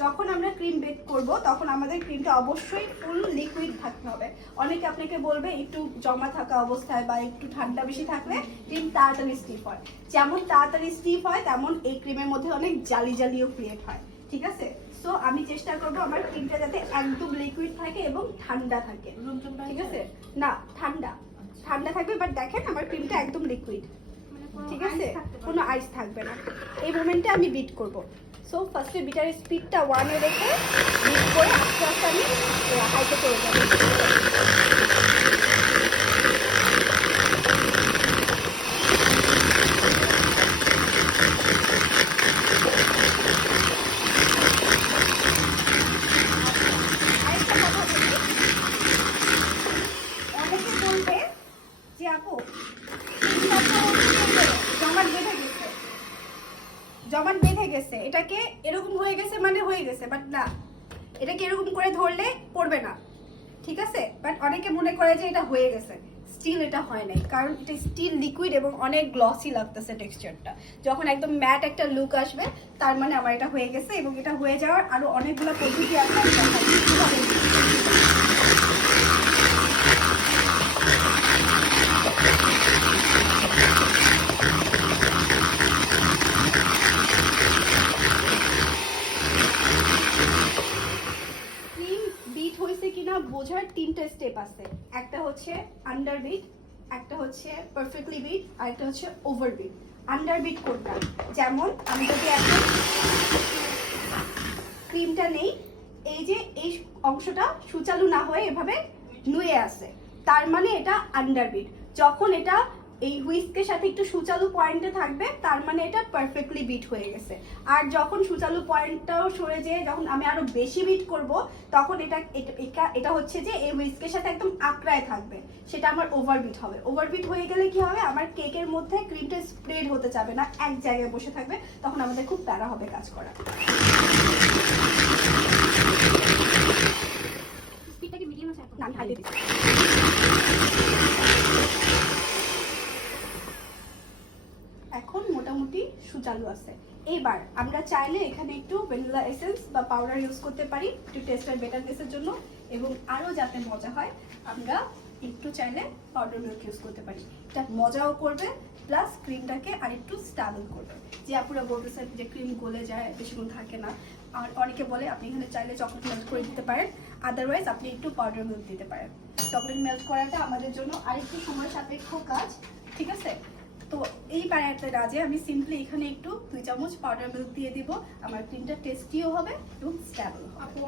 যখন আমরা cream bake করব তখন আমাদের ক্রিমটা অবশ্যই ফুল লিকুইড থাকতে হবে। অনেকে আপনাকে বলবে একটু জমা থাকা অবস্থায় বা একটু ঠান্ডা বেশি থাকলে ক্রিম তাড়াতাড়ি স্টিফ হয়। যেমন তাড়াতাড়ি স্টিফ হয় তেমন এই ক্রিমের মধ্যে অনেক জালি জালিও ক্রিয়েট হয়, ঠিক আছে? সো আমি চেষ্টা করবো আমার ক্রিমটা যাতে একদম লিকুইড থাকে এবং ঠান্ডা থাকে, ঠিক আছে? না, ঠান্ডা ঠান্ডা থাকবে, বাট দেখেন আমার ক্রিমটা একদম লিকুইড, ঠিক আছে? কোনো আইস থাকবে না। এই মোমেন্টে আমি বিট করব। সো ফার্স্টে বিটারের স্পিডটা 1-এ রেখে বিট করে আস্তে আস্তে আমি হাইতে করে যাবো। অনেকে বলবে যে আপু জমাট বেঁধে গেছে, এটাকে এরকম হয়ে গেছে মানে হয়ে গেছে, বাট না, এটাকে এরকম করে ধরলে পড়বে না, ঠিক আছে? বাট অনেকে মনে করে যে এটা হয়ে গেছে, স্টিল এটা হয় নাই, কারণ এটা স্টিল লিকুইড এবং অনেক গ্লসি লাগতেছে টেক্সচারটা। যখন একদম ম্যাট একটা লুক আসবে তার মানে আমার এটা হয়ে গেছে, এবং এটা হয়ে যাওয়ার আরো অনেকগুলো পদ্ধতি আছে। বোঝার 3টা স্টেপ আছে। একটা হচ্ছে আন্ডার বিট, একটা হচ্ছে পারফেক্টলি বিট, আর একটা হচ্ছে ওভার বিট। আন্ডার বিট কোনটা? যেমন আমি যদি এখন ক্রিমটা নেই, এই যে এই অংশটা সুচালু না হয়ে এভাবে নুয়ে আছে, তার মানে এটা আন্ডার বিট। যখন এটা এই হুইস্কের সাথে একটু সুচালু পয়েন্টে থাকবে তার মানে এটা পারফেক্টলি বিট হয়ে গেছে। আর যখন সুচালু পয়েন্টটাও সরে যেয়ে যখন আমি আরো বেশি বিট করব তখন এটা হচ্ছে যে এই হুইস্কের সাথে একদম আঁকড়ায় থাকবে, সেটা আমার ওভারবিট হবে। ওভারবিট হয়ে গেলে কি হবে, আমার কেকের মধ্যে ক্রিমটা স্প্রেড হতে যাবে না, এক জায়গায় বসে থাকবে, তখন আমাদের খুব প্যারা হবে কাজ করা। স্পিডটাকে মিডিয়াম আছে এখন, না আমি হাইতে দিচ্ছি। এখন মোটামুটি সুচালু আছে। এবার আমরা চাইলে এখানে একটু ভ্যানিলা এসেন্স বা পাউডার ইউজ করতে পারি একটু টেস্টার বেটারনেসের জন্য, এবং আরো যাতে মজা হয় আমরা একটু চাইলে পাউডার মিল্ক ইউজ করতে পারি। এটা মজাও করবে প্লাস ক্রিমটাকে আরেকটু স্টেবল করবে। যে আপুরা বলতেছেন যে ক্রিম গলে যায়, বেশিক্ষণ থাকে না, আর অনেকে বলে আপনি এখানে চাইলে চকলেট মেল্ট করে দিতে পারেন, আদারওয়াইজ আপনি একটু পাউডার মিল্ক দিতে পারেন। চকলেট মেল্ট করাটা আমাদের জন্য আরেকটু সময় সাপেক্ষ কাজ, ঠিক আছে? তো এই বানাতে রাজে আমি সিম্পলি এখানে একটু 2 চামচ পাউডার মিল্ক দিয়ে দিব। আমার ক্রিমটা টেস্টিও হবে এবং স্টেবল হবে।